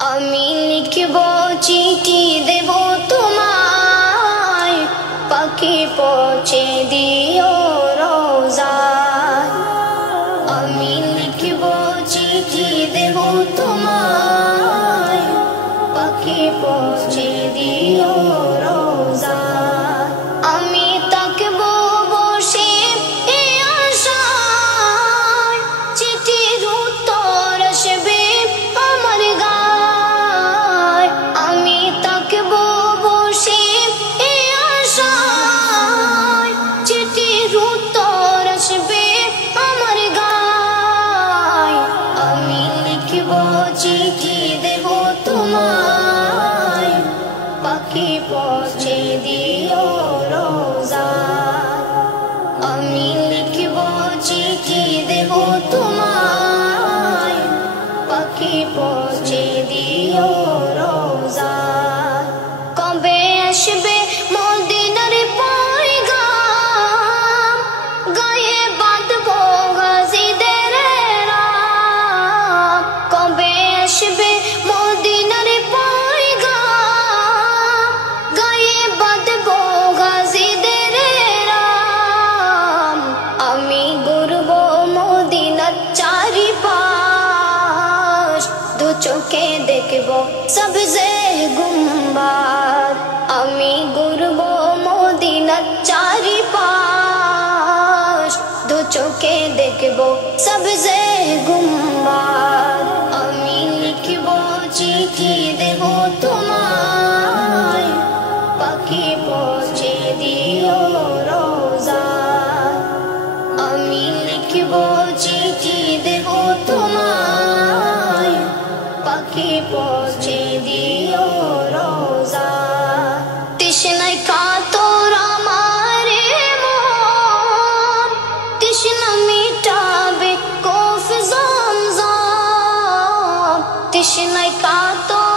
আমি লিখব চিঠি দেব তোমায়, পাখি পৌঁছে দিও রোজায়। আমি লিখব চিঠি দেব তোমায়, পাখি পৌঁছে দিও রোজায়। আমি তাকব বসে এ আশায়, চিঠির উত্তর আসবে আমার গায়। আমি তাকব বসে এ আশায়, চিঠির উত্তর আসবে আমার গায়। আমি লিখব চিঠি দেব তোমায়, পাখি পৌঁছে দিও রোজায়। আমি লিখব চিঠি দেব তোমায়, পাখি পৌঁছে দিও রোজায়। কবে আসবে মদিনার পয়গাম, গায়ে বাঁধবো গাজীদের রাম। কবে আসবে মদিনার পয়গাম, গায়ে বাঁধবো গাজীদের রাম। আমি ঘুরব মদিনার চারিপাশ, দু চোখে দেখব সবজে গুম্বাদ। আমি ঘুরব মদিনার চারিপাশ, দু চোখে দেখব সবজে গুম্বাদ। আমি লিখব চিঠি দেব তোমায়, পাখি পৌঁছে দিও রোজায়। আমি লিখব চিঠি দেব তোমায়, পাখি পৌঁছে দিও রোজায়। তৃষ্ণায় কাতর আমার মন, তৃষ্ণা মিটাবে কফ জমজম। তৃষ্ণায় কাতর